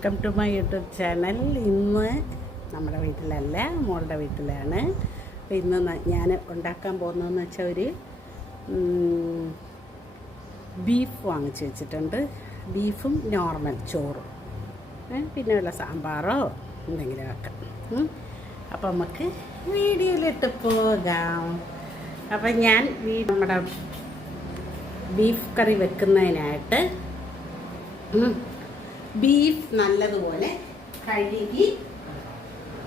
Welcome to my YouTube channel. ഇന്ന് നമ്മുടെ വീട്ടിലല്ല മോളുടെ വീട്ടിലാണ്. അപ്പോൾ ഇന്ന് ഞാൻ ഉണ്ടാക്കാൻ പോകുന്നതെന്ന് വെച്ചാൽ ഒരു ബീഫ് വാങ്ങിച്ചു വെച്ചിട്ടുണ്ട്. ബീഫും നോർമൽ ചോറും. പിന്നെ വല്ല സാമ്പാറോ എന്തെങ്കിലും വെക്കാം അപ്പോൾ നമുക്ക് വീഡിയോയിലിട്ട് പോകാം. അപ്പം ഞാൻ നമ്മുടെ ബീഫ് കറി വെക്കുന്നതിനായിട്ട്. ബീഫ് നല്ലതുപോലെ കഴുകി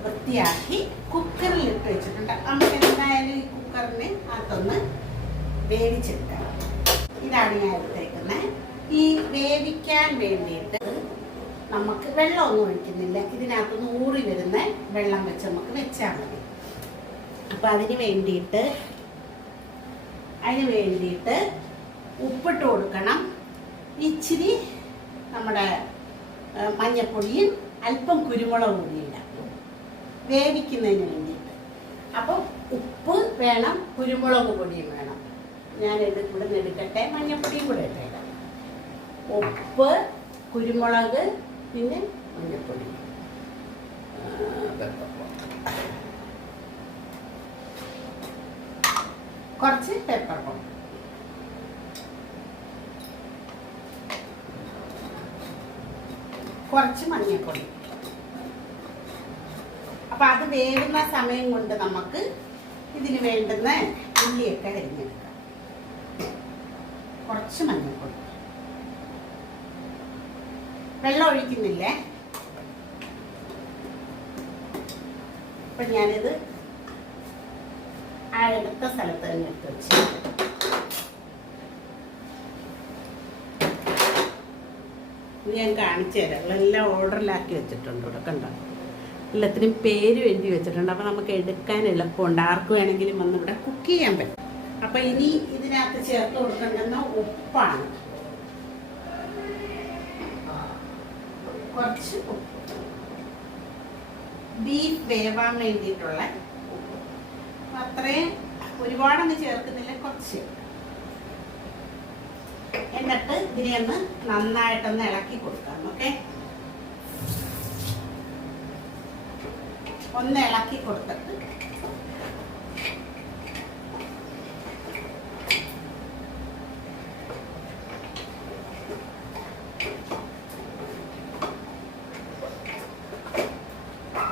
വൃത്തിയാക്കി കുക്കറിൽ ഇട്ട് വെച്ചിട്ടുണ്ട്. നമുക്ക് എന്തായാലും ഈ കുക്കറിന് അകത്തൊന്ന് വേവിച്ചെടുക്കാം ഇതാണ് ഞാൻ എടുത്തേക്കുന്നത് ഈ വേവിക്കാൻ വേണ്ടിയിട്ട് നമുക്ക് വെള്ളമൊന്നും ഒഴിക്കുന്നില്ല. ഇതിനകത്ത് ഊറി വരുന്ന വെള്ളം വെച്ച് നമുക്ക് വെച്ചാൽ മതി. അപ്പം അതിന് വേണ്ടിയിട്ട് അതിന് വേണ്ടിയിട്ട് ഉപ്പിട്ട് കൊടുക്കണം. ഇച്ചിരി നമ്മുടെ മഞ്ഞപ്പൊടിയും അല്പം കുരുമുളക് പൊടി ഇടാം. വേവിക്കുന്നതിന് വേണ്ടിയിട്ട്. അപ്പം ഉപ്പ് വേണം കുരുമുളക് പൊടിയും വേണം. ഞാൻ ഇവിടെ നിന്ന് എടുക്കട്ടെ മഞ്ഞപ്പൊടിയും കൂടെ ഇട്ടേക്കാം ഉപ്പ് കുരുമുളക് പിന്നെ മഞ്ഞപ്പൊടി. കുറച്ച് പെപ്പർ പൗഡർ കുറച്ച് മഞ്ഞൾപ്പൊടി അപ്പൊ അത് വേവുന്ന സമയം കൊണ്ട് നമുക്ക് ഇതിന് വേണ്ടുന്ന ഉള്ളിയൊക്കെ അരിഞ്ഞെടുക്കാം. കുറച്ച് മഞ്ഞൾപ്പൊടി വെള്ളം ഒഴിക്കുന്നില്ലേ? അപ്പൊ ഞാനിത് ആ എടുത്ത സ്ഥലത്ത് തന്നെ എടുത്ത് വെച്ചു ഇത് ഞാൻ കാണിച്ചു തരാം. എല്ലാം ഓർഡറിലാക്കി വെച്ചിട്ടുണ്ട് ഇവിടെ കണ്ടോ? എല്ലാത്തിനും പേര് എഴുതി വെച്ചിട്ടുണ്ട്. അപ്പോൾ നമുക്ക് എടുക്കാൻ എളുപ്പമുണ്ട്. ആർക്ക് വേണമെങ്കിലും വന്ന് ഇവിടെ കുക്ക് ചെയ്യാൻ പറ്റും. അപ്പോൾ ഇനി ഇതിനകത്ത് ചേർത്ത് കൊടുക്കേണ്ടുന്ന ഉപ്പാണ്. കുറച്ച് ഉപ്പ്. ബീഫ് വേവാൻ വേണ്ടിയിട്ടുള്ള അത്രയും ഒരുപാടങ്ങ് ചേർക്കുന്നില്ല. കുറച്ച്. എന്നിട്ട് ഇതിനെ ഒന്ന് നന്നായിട്ടൊന്ന് ഇളക്കി കൊടുക്കാം ഓക്കെ ഒന്ന് ഇളക്കി കൊടുത്തിട്ട്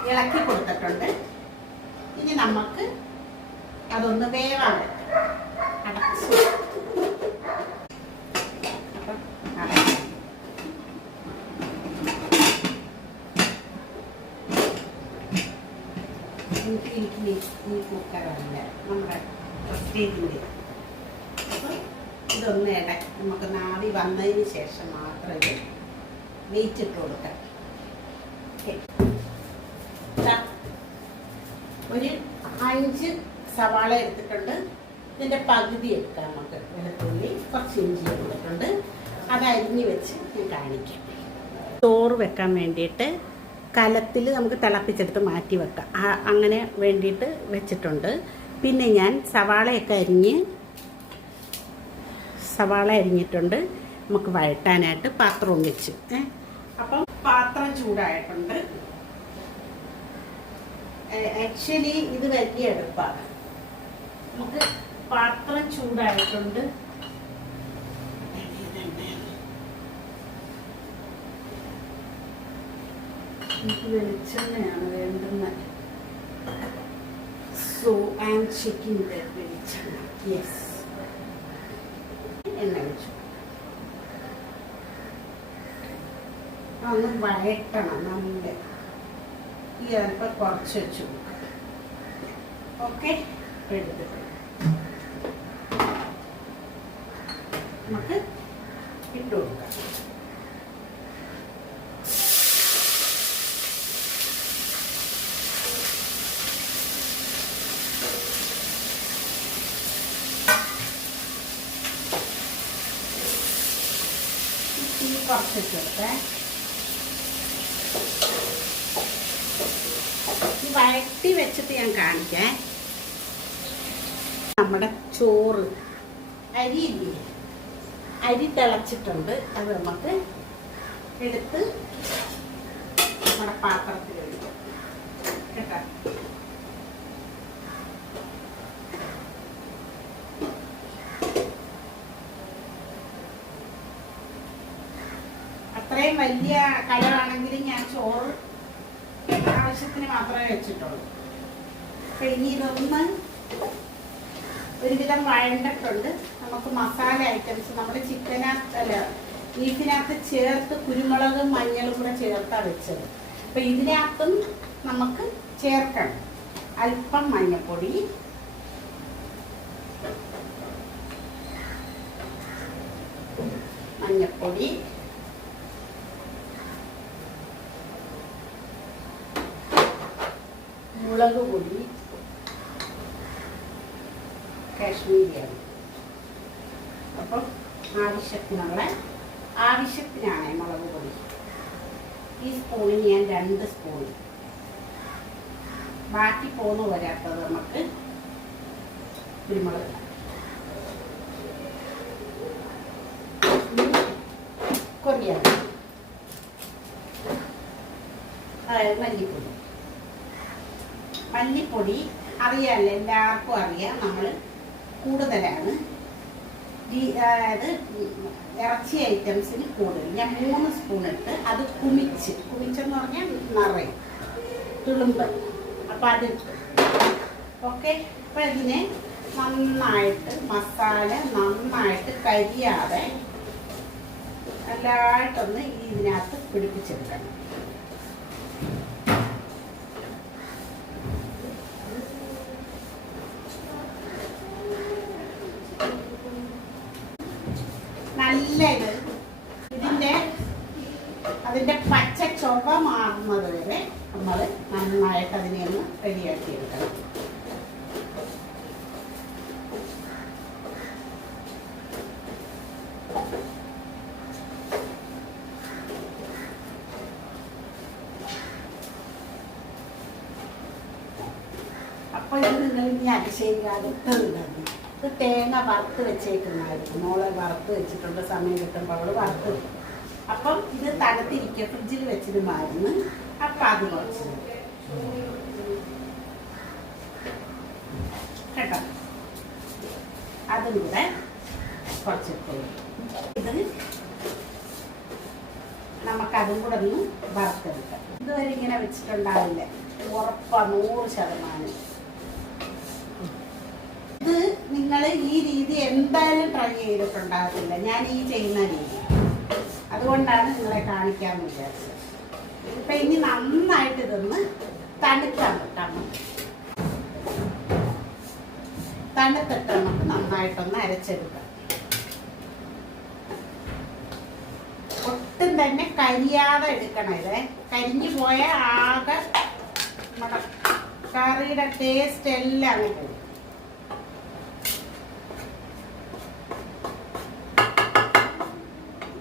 ഇളക്കി കൊടുത്തിട്ടുണ്ട് ഇനി നമുക്ക് അതൊന്ന് വേവാൻ വെക്കാം. അടച്ച് അപ്പം അടച്ച്. എനിക്ക് എനിക്ക് ഈ കുക്കറല്ല നമ്മുടെ പ്രസ്റ്റേജിന്റെ അപ്പം ഇതൊന്ന് ഇട നമുക്ക് നാടി വന്നതിന് ശേഷം മാത്രം ഇത് വെയിറ്റ് ഇട്ട് കൊടുക്കാം ഒരു അഞ്ച് സവാള എടുത്തിട്ടുണ്ട് ഇതിന്റെ പകുതി എടുക്കാം നമുക്ക് വെളുത്തുള്ളി കുറച്ച് ഇഞ്ചി എടുത്തിട്ടുണ്ട് അത് അരിഞ്ഞ് വെച്ച് ഞാൻ കാണിക്കാം ചോറ് വെക്കാൻ വേണ്ടിയിട്ട് കലത്തിൽ നമുക്ക് തിളപ്പിച്ചെടുത്ത് മാറ്റി വെക്കാം. അങ്ങനെ വേണ്ടിയിട്ട് വെച്ചിട്ടുണ്ട്. പിന്നെ ഞാൻ സവാളയൊക്കെ അരിഞ്ഞ് സവാള അരിഞ്ഞിട്ടുണ്ട്. നമുക്ക് വഴട്ടാനായിട്ട് പാത്രവും വെച്ച് അപ്പം പാത്രം ചൂടായിട്ടുണ്ട്. ആക്ച്വലി ഇത് വലിയ അടുപ്പാണ്. നമുക്ക് പാത്രം ചൂടായിട്ടുണ്ട്. എനിക്ക് വെളിച്ചെണ്ണയാണ് വേണ്ടുന്നത് സോ ഐ ആം ചെക്കിംഗ് വെളിച്ചെണ്ണ. യെസ് എണ്ണ വെച്ചു ഒന്ന് വഴട്ടണം നല്ല ഈ അല്പം കുറച്ച് വെച്ചു ഓക്കെ എടുത്തിട്ട് നമുക്ക് ഇട്ട് കൊടുക്കാം തീ കുറച്ച് വെച്ചെടുത്തേ ഈ വഴട്ടി വെച്ചിട്ട് ഞാൻ കാണിക്കേ. നമ്മുടെ ചോറ്. അരി അരി തിളച്ചിട്ടുണ്ട്. അത് നമുക്ക് എടുത്ത് നമ്മുടെ പാത്രത്തിൽ ഒഴിക്കാം കേട്ടോ അത്രയും വലിയ കലമാണെങ്കിലും ഞാൻ ചോറ് ആവശ്യത്തിന് മാത്രമേ വെച്ചിട്ടുള്ളൂ. അപ്പൊ ഇനി ഇതൊന്ന് ഒരുവിധം വഴണ്ടിട്ടുണ്ട്. നമുക്ക് മസാല ഐറ്റംസ് നമ്മുടെ ചിക്കനകത്ത് അല്ല ബീഫിനകത്ത് ചേർത്ത് കുരുമുളകും മഞ്ഞളും കൂടെ ചേർത്താണ് വെച്ചത്. അപ്പൊ ഇതിനകത്തും നമുക്ക് ചേർക്കണം. അല്പം മഞ്ഞൾപ്പൊടി മഞ്ഞൾപ്പൊടി മുളക് പൊടി കാശ്മീരിയാണ്. അപ്പം ആവശ്യത്തിനുള്ള ആവശ്യത്തിനാണ് മുളക് പൊടി ഈ സ്പൂണിന് ഞാൻ രണ്ട് സ്പൂൺ ബാക്കി പോന്നു വരാത്തത് നമുക്ക് കുരുമുളക് കൊറിയാണ് അതായത് മല്ലിപ്പൊടി. മല്ലിപ്പൊടി അറിയാമല്ലോ എല്ലാവർക്കും അറിയാം. നമ്മൾ കൂടുതലാണ്. അതായത് ഇറച്ചി ഐറ്റംസിന് കൂടുതൽ. ഞാൻ മൂന്ന് സ്പൂൺ ഇട്ട് അത് കുമിച്ച് കുമിച്ചെന്ന് പറഞ്ഞാൽ നിറയും. തുളുമ്പ്. അപ്പം അതിട്ട് ഓക്കെ? അപ്പം ഇതിനെ നന്നായിട്ട് മസാല നന്നായിട്ട് കരിയാതെ എല്ലായിട്ടൊന്ന് ഇതിനകത്ത് പിടിപ്പിച്ചെടുക്കണം നല്ല ഇത് ഇതിന്റെ അതിന്റെ പച്ച ചൊവ മാറുന്നത് വരെ നമ്മൾ നന്നായിട്ട് അതിനെ ഒന്ന് റെഡിയാക്കി എടുക്കണം അപ്പോൾ ഇത് നിങ്ങൾ അതിശയിക്കാതെ ഇട്ടതുണ്ടാകും ഇത് തേങ്ങ വറുത്ത് വെച്ചേക്കുന്നതായിരിക്കും. മോളെ വറുത്ത് വെച്ചിട്ടുള്ള സമയം കിട്ടുമ്പോൾ അവൾ വറുത്ത് അപ്പം ഇത് തണുത്തിരിക്കുക ഫ്രിഡ്ജിൽ വെച്ചിട്ട് വെച്ചിരുമായിരുന്നു അപ്പം അത് കുറച്ച് കേട്ടോ അതും കൂടെ കുറച്ചിട്ട് ഇത് നമുക്കതും കൂടെ ഒന്ന് വറുത്തെടുക്കാം. ഇതുവരെ ഇങ്ങനെ വെച്ചിട്ടുണ്ടാവില്ല. ഉറപ്പാ നൂറ് ശതമാനം. ഇത് നിങ്ങൾ ഈ രീതി എന്തായാലും ട്രൈ ചെയ്തിട്ടുണ്ടാകത്തില്ല ഞാൻ ഈ ചെയ്യുന്ന രീതി. അതുകൊണ്ടാണ് നിങ്ങളെ കാണിക്കാമെന്ന് വിചാരിച്ചത്. ഇപ്പം ഇനി നന്നായിട്ട് ഇതൊന്ന് തണുക്കാൻ വെക്കാം തണുത്തിട്ട് നമുക്ക് നന്നായിട്ടൊന്ന് അരച്ചെടുക്കാം. ഒട്ടും തന്നെ കരിയാതെ എടുക്കണം ഇത്. കരിഞ്ഞു പോയ ആകെ നമ്മുടെ കറിയുടെ ടേസ്റ്റ് എല്ലാം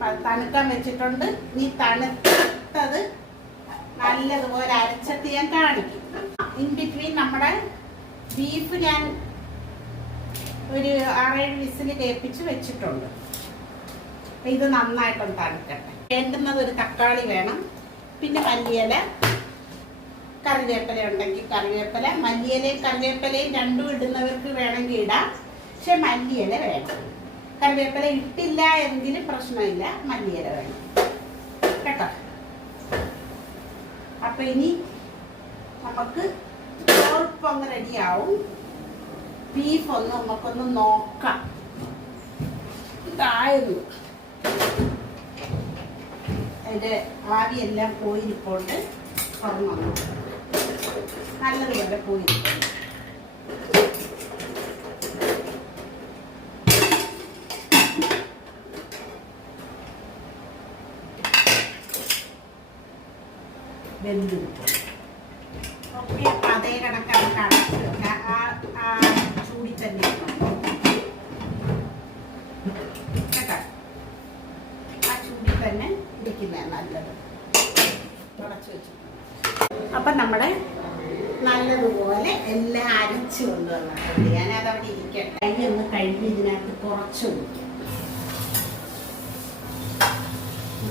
പ- തണുക്കാൻ വെച്ചിട്ടുണ്ട്. ഈ തണുത്തത് നല്ലതുപോലെ അരച്ചിട്ട് ഞാൻ കാണിക്കും. ഇൻ ബിറ്റ്വീൻ നമ്മുടെ ബീഫ് ഞാൻ ഒരു ആറേഴ് വിസിൽ കേൾപ്പിച്ച് വെച്ചിട്ടുണ്ട്. ഇത് നന്നായിട്ടൊന്ന് തണുക്കട്ടെ. വേണ്ടുന്നത് ഒരു തക്കാളി വേണം. പിന്നെ മല്ലിയില കറിവേപ്പില ഉണ്ടെങ്കിൽ കറിവേപ്പില. മല്ലിയിലയും കറിവേപ്പിലയും രണ്ടും ഇടുന്നവർക്ക് വേണമെങ്കിൽ ഇടാം. പക്ഷെ മല്ലിയില വേണം. കറിവേപ്പില ഇട്ടില്ല എങ്കിലും പ്രശ്നമില്ല. മല്ലിയില വേണം. കേട്ടോ? അപ്പൊ ഇനി നമുക്ക് ഒന്ന് റെഡിയാവും ബീഫ് ഒന്ന് നമുക്കൊന്ന് നോക്കാം. ഇതായിരുന്നു അതിന്റെ ആവിയെല്ലാം പോയിരിപ്പോണ്ട് തുറന്നു നല്ലതുപോലെ പോയിരിക്കും അതേ കണക്കാണ് കണക്ക് ചൂടി തന്നെ ആ ചൂടി തന്നെ ഇരിക്കുന്നതാണ് നല്ലത്. വെച്ചു നമ്മുടെ നല്ലതുപോലെ എല്ലാം അരച്ച് കൊണ്ടുവന്നിട്ടുണ്ട്. ഞാനത് അവിടെ ഇരിക്കട്ടെ. കൈ ഒന്ന് കഴുകി ഇതിനകത്ത് കുറച്ച് ഒഴിക്കും.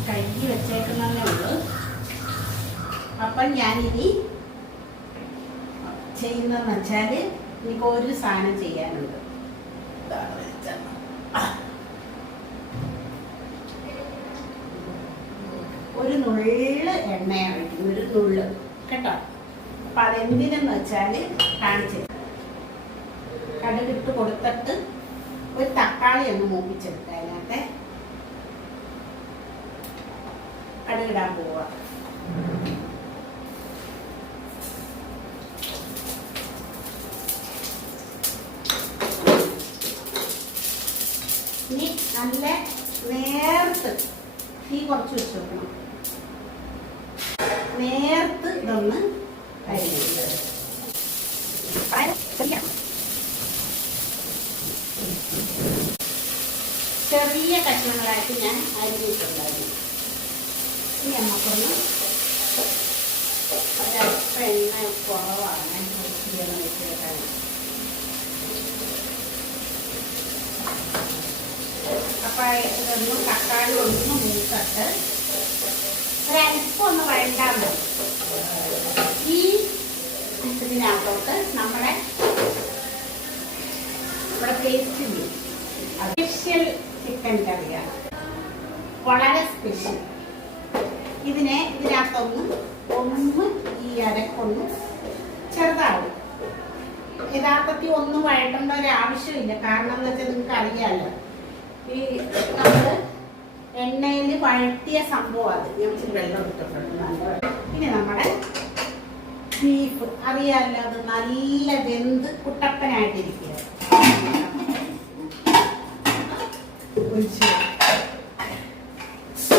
കഴുകി വെച്ചേക്കുന്നതേ ഉള്ളൂ. അപ്പം ഞാനിനി ചെയ്യുന്നതെന്ന് വെച്ചാൽ എനിക്ക് ഒരു സാധനം ചെയ്യാനുണ്ട്. ഒരു നുള്ള് എണ്ണയാണ് ഒഴിക്കുന്നത് ഒരു നുള്ള് കേട്ടോ? അപ്പം അതെന്തിനെന്ന് വെച്ചാൽ കാണിച്ചു കടുകിട്ട് കൊടുത്തിട്ട് ഒരു തക്കാളി ഒന്ന് മൂപ്പിച്ചെടുക്കുക അതിനകത്തെ. കടുകിടാൻ പോവുക ഇനി നല്ല നേർത്ത് തീ കുറച്ച് വെച്ച് വെക്കണം. നേർത്ത് ഇതൊന്ന് കഴിഞ്ഞിട്ട് ചെറിയ കഷ്ണങ്ങളായിട്ട് ഞാൻ അരിഞ്ഞിട്ടുണ്ടായിരുന്നു. ഇനി നമുക്കൊന്ന് ഒരൽപ്പ എണ്ണ കുറവാണ്. ഒത്തിരി വെച്ചേക്കാൻ അപ്പൊ ഇതൊന്ന് തക്കാളി ഒന്ന് മൂത്തിട്ട് ഒരൽപ്പം ഒന്ന് വഴണ്ടാൻ ഈ ഇതിനകത്തോട്ട് നമ്മുടെ നമ്മുടെ പേസ്റ്റ് സ്പെഷ്യൽ ചിക്കൻ കറിയാണ്. വളരെ സ്പെഷ്യൽ ഇതിനെ ഇതിനകത്തൊന്ന് ഒന്ന് ഈ അരക്കൊന്ന് ചെറുതാവും. യഥാർത്ഥത്തിൽ ഒന്നും വഴട്ടേണ്ട ഒരു ആവശ്യമില്ല. കാരണം എന്ന് വെച്ചാൽ നിങ്ങൾക്ക് അറിയാമല്ലോ ഈ നമ്മൾ എണ്ണയിൽ വഴട്ടിയ സംഭവം അത്. ഞാൻ വെള്ളം ഇട്ടിട്ടുണ്ട് ഇനി നമ്മുടെ ബീഫ് അറിയാമല്ലോ അത് നല്ല വെന്ത് കുട്ടപ്പനായിട്ടിരിക്കുക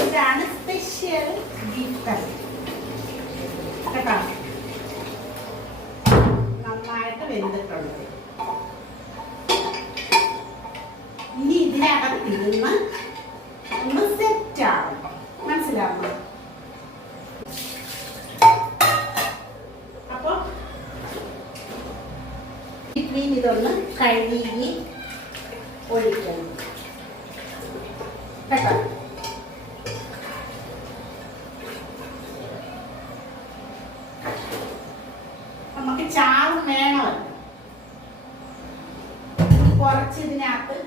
ഇതാണ് സ്പെഷ്യൽ ബീഫ് കറി കേട്ടോ? നന്നായിട്ട് വെന്തിട്ടുണ്ട്. ഇനി ഇതിനകത്തിരുന്ന് ഒന്ന് സെറ്റ് ആവും മനസ്സിലാവുന്നു അപ്പൊ മീൻ ഇതൊന്ന് കഴുകി ഒഴിക്കണം. കേട്ടോ നമുക്ക് ചാറും വേണമല്ലോ ഇനി കുറച്ച് ഇതിനകത്ത്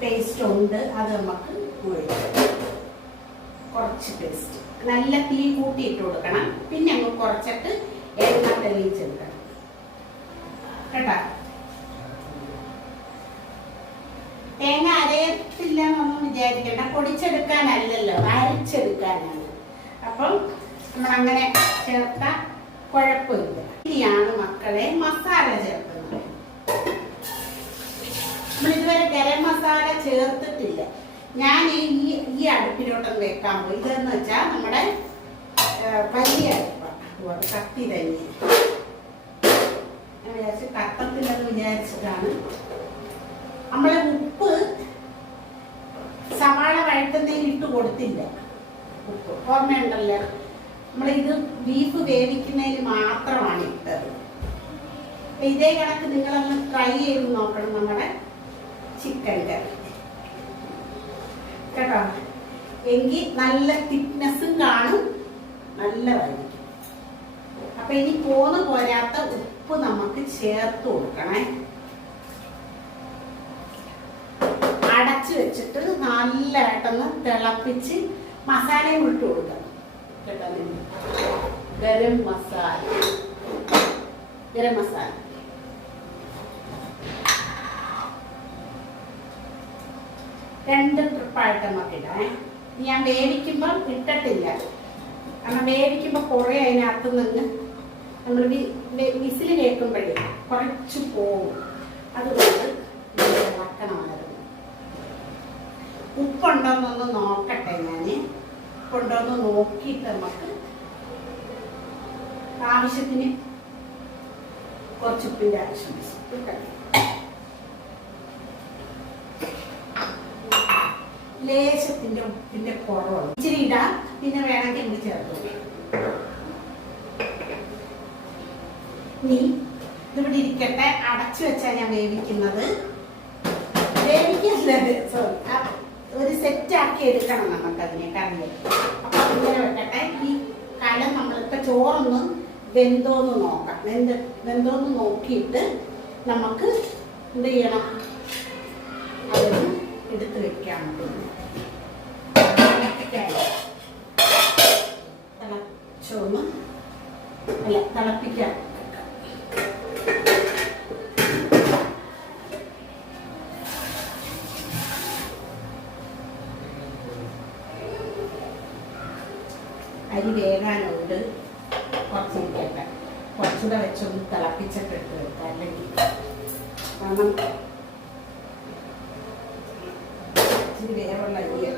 പേസ്റ്റ് ഉണ്ട് അത് നമുക്ക് കുറച്ച് പേസ്റ്റ് നല്ല തീ കൂട്ടിയിട്ട് കൊടുക്കണം. പിന്നെ അങ്ങ് കുറച്ചിട്ട് എണ്ണ തെളിയിച്ചെടുക്കണം കേട്ടോ? തേങ്ങ അരയത്തില്ല എന്നൊന്നും വിചാരിക്കണ്ട. പൊടിച്ചെടുക്കാനല്ലല്ലോ. അരച്ചെടുക്കാനാണ് അപ്പം നമ്മൾ അങ്ങനെ ചേർത്ത കുഴപ്പമില്ല. ഇനിയാണ് മക്കളെ മസാല ചേർക്കുന്നത്. നമ്മൾ ഇതുവരെ ഗരം മസാല ചേർത്തിട്ടില്ല. ഞാൻ ഈ ഈ അടുപ്പിലോട്ടൊന്ന് വെക്കാൻ പോയി. ഇതെന്ന് വെച്ചാൽ നമ്മുടെ വലിയ അടുപ്പാണ് കത്തി തന്നെ കത്തത്തില്ലെന്ന് വിചാരിച്ചിട്ടാണ്. നമ്മളെ ഉപ്പ് സവാള വഴറ്റുന്നതിൽ ഇട്ട് കൊടുത്തില്ല. ഉപ്പ്. ഓർമ്മയുണ്ടല്ലോ? നമ്മളിത് ബീഫ് വേവിക്കുന്നതിന് മാത്രമാണ് ഇട്ടത്. ഇതേ കണക്ക് നിങ്ങളൊന്ന് ട്രൈ ചെയ്ത് നോക്കണം നമ്മുടെ ചിക്കൻ കറി. കേട്ടോ? എങ്കിൽ നല്ല തിക്നെസ്സും കാണും നല്ലതായിരിക്കും അപ്പൊ ഇനി പോന്ന് പോരാത്ത ഉപ്പ് നമുക്ക് ചേർത്ത് കൊടുക്കണേ. അടച്ചു വെച്ചിട്ട് നല്ലതായിട്ടൊന്ന് തിളപ്പിച്ച് മസാലയും ഇട്ട് കൊടുക്കണം കേട്ടോ. ഗരം മസാല. ഗരം മസാല. രണ്ട് ട്രിപ്പായിട്ട് നമുക്ക് ഇടാം ഞാൻ വേവിക്കുമ്പം ഇട്ടിട്ടില്ല. കാരണം വേവിക്കുമ്പോൾ കുറേ അതിനകത്ത് നിന്ന് നമ്മൾ വിസിൽ കേൾക്കുമ്പോഴേ കുറച്ച് പോവും. അതുകൊണ്ട് ഇളക്കണമായിരുന്നു ഉപ്പുണ്ടോന്നൊന്ന് നോക്കട്ടെ ഞാൻ ഉപ്പുണ്ടോന്ന് നോക്കിയിട്ട് നമുക്ക് ആവശ്യത്തിന് കുറച്ച് ഉപ്പിന്റെ ആവശ്യം ഇട്ടേ. ലേശത്തിന്റെ ഉപ്പിന്റെ കുറവാണ് ഇച്ചിരി ഇടാം പിന്നെ വേണമെങ്കിൽ നമുക്ക് ചേർത്ത് നീ ഇതിവിടെ ഇരിക്കട്ടെ അടച്ചു വെച്ചാൽ ഞാൻ വേവിക്കുന്നത്. വേവിക്കുന്നത് സോറി ഒരു സെറ്റ് ആക്കി എടുക്കണം നമുക്ക് അതിനെ കറിയെ. അപ്പൊ ഇങ്ങനെ വെക്കട്ടെ. ഈ കലം നമ്മളിപ്പോ ചോറൊന്ന് വെന്തോന്ന് നോക്കാം. വെന്ത് വെന്തോന്ന് നോക്കിയിട്ട് നമുക്ക് എന്ത് ചെയ്യണം? എടുത്ത് വെക്കാൻ തിളപ്പിക്കാൻ അരി വേകാനുണ്ട്. കുറച്ച് നിൽക്കട്ടെ കുറച്ചുകൂടെ വെച്ചൊന്ന് തിളപ്പിച്ചിട്ട് വെക്കാം അല്ലെങ്കിൽ. കാരണം ഇച്ചിരി വേവുള്ള ഇനി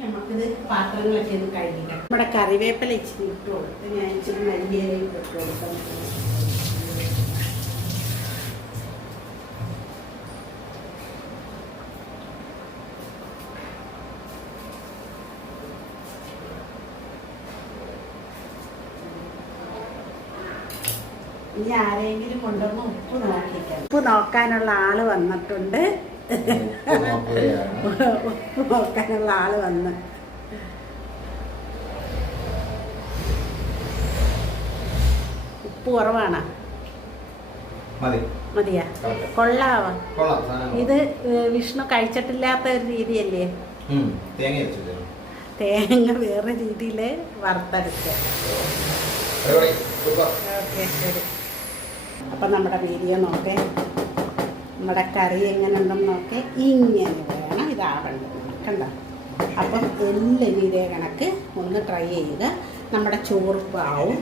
നമുക്കിത് പാത്രങ്ങളൊക്കെ ഒന്ന് കഴുകിക്കാം നമ്മുടെ കറിവേപ്പില ഇച്ചിരി ഇട്ട് കൊടുത്ത് ഞാൻ ഇച്ചിരി മല്ലിയിലയും ഇട്ട് കൊടുക്കാം ഇനി ആരെങ്കിലും കൊണ്ടുവന്ന് ഉപ്പ് നോക്കിക്കാം ഉപ്പ് നോക്കാനുള്ള ആൾ വന്നിട്ടുണ്ട്. ഉപ്പ് നോക്കാനുള്ള ആൾ വന്ന്. ഉപ്പ് കുറവാണ്. മതി. മതിയാ. കൊള്ളാവാ? കൊള്ളാം. ഇത് വിഷ്ണു കഴിച്ചിട്ടില്ലാത്ത ഒരു രീതിയല്ലേ? തേങ്ങ തേങ്ങ വേറെ രീതിയിൽ പരിപാടി സൂപ്പർ. ഓക്കെ ശരി. അപ്പം നമ്മുടെ വീഡിയോ നോക്കേ. നമ്മുടെ കറി എങ്ങനെ ഉണ്ടെന്ന് നോക്കേ. ഇങ്ങനെ വേണം ഇതാവേണ്ടത് കണ്ടോ? അപ്പം എല്ലാ ഇതേ കണക്ക് ഒന്ന് ട്രൈ ചെയ്യുക നമ്മുടെ ചോറ് ആവും.